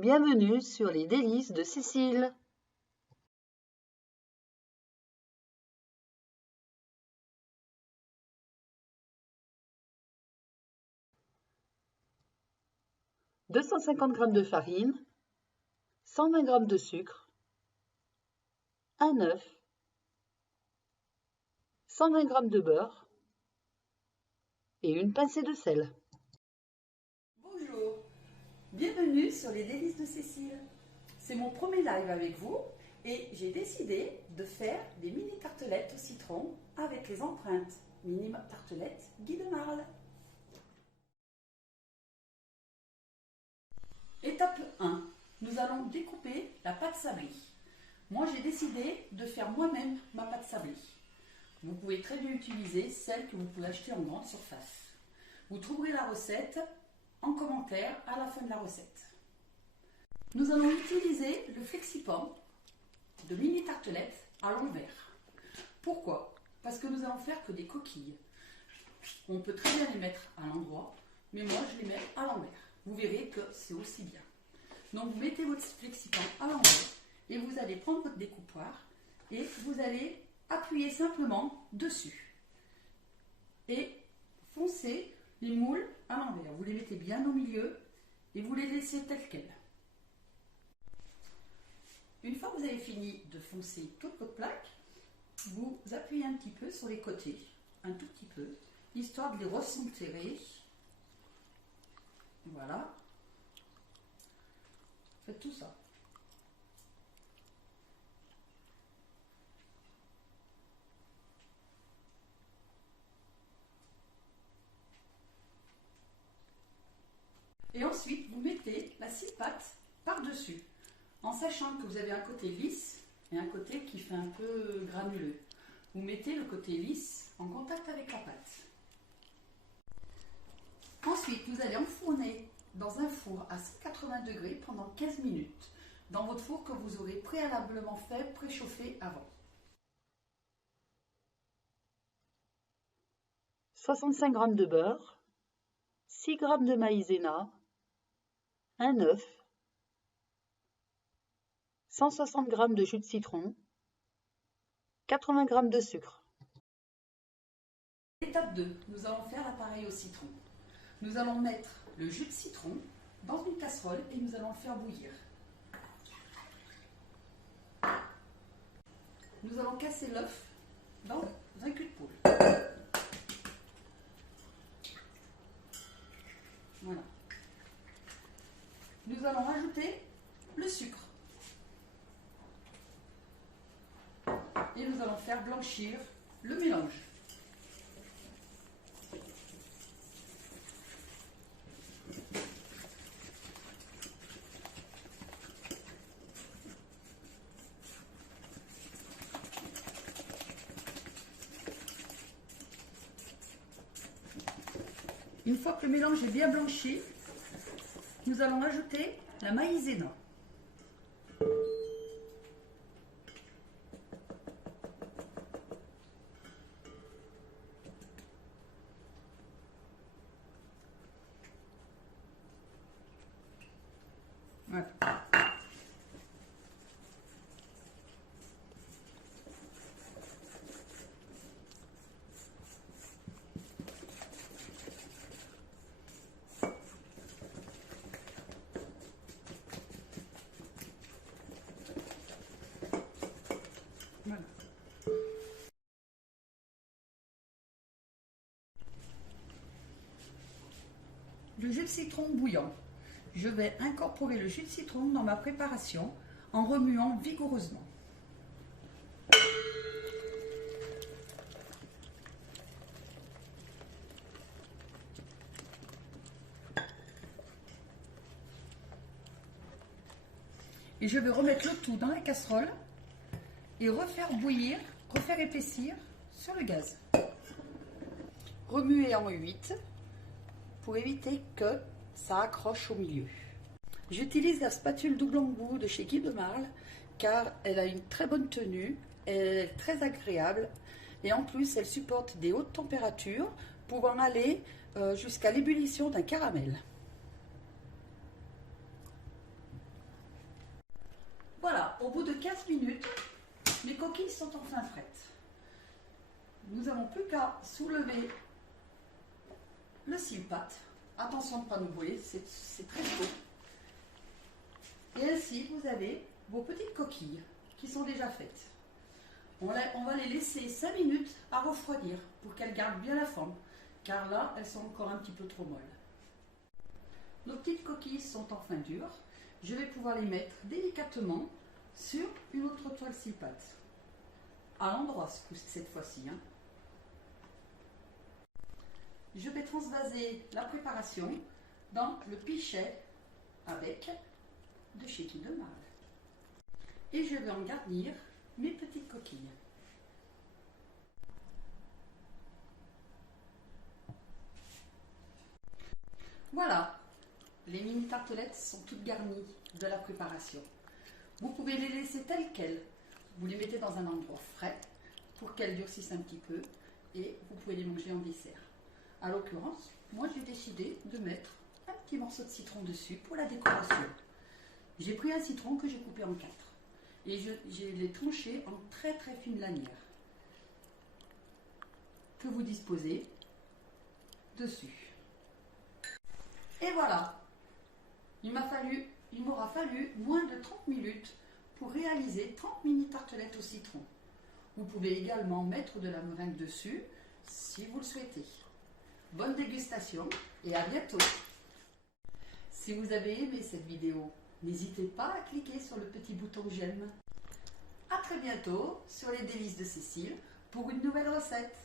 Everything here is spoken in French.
Bienvenue sur les délices de Cécile. « 250 g de farine, 120 g de sucre, un œuf, 120 g de beurre et une pincée de sel. » Bonjour, bienvenue sur les délices de Cécile. C'est mon premier live avec vous et j'ai décidé de faire des mini tartelettes au citron avec les empreintes mini tartelettes Guy de Marle. Étape 1, nous allons découper la pâte sablée. Moi j'ai décidé de faire moi-même ma pâte sablée. Vous pouvez très bien utiliser celle que vous pouvez acheter en grande surface. Vous trouverez la recette en commentaire à la fin de la recette. Nous allons utiliser le Flexipan de mini tartelettes à l'envers. Pourquoi? Parce que nous allons faire que des coquilles. On peut très bien les mettre à l'endroit, mais moi je les mets à l'envers. Vous verrez que c'est aussi bien. Donc vous mettez votre Flexipan à l'envers et vous allez prendre votre découpoir et vous allez appuyer simplement dessus. Et foncez les moules à l'envers. Vous les mettez bien au milieu et vous les laissez telles quelles. Une fois que vous avez fini de foncer toute votre plaque, vous appuyez un petit peu sur les côtés, un tout petit peu, histoire de les recentrer. Voilà. Faites tout ça. Et ensuite, vous mettez la scie pâte par-dessus, en sachant que vous avez un côté lisse et un côté qui fait un peu granuleux. Vous mettez le côté lisse en contact avec la pâte. Ensuite, vous allez enfourner dans un four à 180 degrés pendant 15 minutes, dans votre four que vous aurez préalablement fait préchauffer avant. 65 g de beurre, 6 g de maïzena, un œuf, 160 g de jus de citron, 80 g de sucre. Étape 2, nous allons faire l'appareil au citron. Nous allons mettre le jus de citron dans une casserole et nous allons le faire bouillir. Nous allons casser l'œuf dans un cul de poule. Voilà. Nous allons rajouter le sucre. Et nous allons faire blanchir le mélange. Une fois que le mélange est bien blanchi, nous allons ajouter la maïzena. Voilà. Voilà. Le jus de citron bouillant. Je vais incorporer le jus de citron dans ma préparation en remuant vigoureusement. Et je vais remettre le tout dans la casserole et refaire bouillir, refaire épaissir sur le gaz. Remuer en 8 pour éviter que ça accroche au milieu. J'utilise la spatule double embout de chez Guy de Marle car elle a une très bonne tenue, elle est très agréable et en plus elle supporte des hautes températures pouvant aller jusqu'à l'ébullition d'un caramel. au bout de 15 minutes, mes coquilles sont enfin prêtes. Nous n'avons plus qu'à soulever le cile-pâte. Attention de ne pas nous brûler, c'est très chaud. Et ainsi, vous avez vos petites coquilles qui sont déjà faites. On va les laisser 5 minutes à refroidir pour qu'elles gardent bien la forme, car là, elles sont encore un petit peu trop molles. Nos petites coquilles sont enfin dures. Je vais pouvoir les mettre délicatement sur une autre toile cile-pâte. À l'endroit cette fois-ci. Je vais transvaser la préparation dans le pichet avec de chez Qui de Mâle. Et je vais en garnir mes petites coquilles. Voilà, les mini tartelettes sont toutes garnies de la préparation. Vous pouvez les laisser telles quelles. Vous les mettez dans un endroit frais pour qu'elles durcissent un petit peu et vous pouvez les manger en dessert. À l'occurrence, moi j'ai décidé de mettre un petit morceau de citron dessus pour la décoration. J'ai pris un citron que j'ai coupé en 4 et je l'ai tranché en très très fines lanières que vous disposez dessus. Et voilà, il m'aura fallu moins de 30 minutes pour réaliser 30 mini tartelettes au citron. Vous pouvez également mettre de la meringue dessus si vous le souhaitez. Bonne dégustation et à bientôt. Si vous avez aimé cette vidéo, n'hésitez pas à cliquer sur le petit bouton j'aime. À très bientôt sur les délices de Cécile pour une nouvelle recette.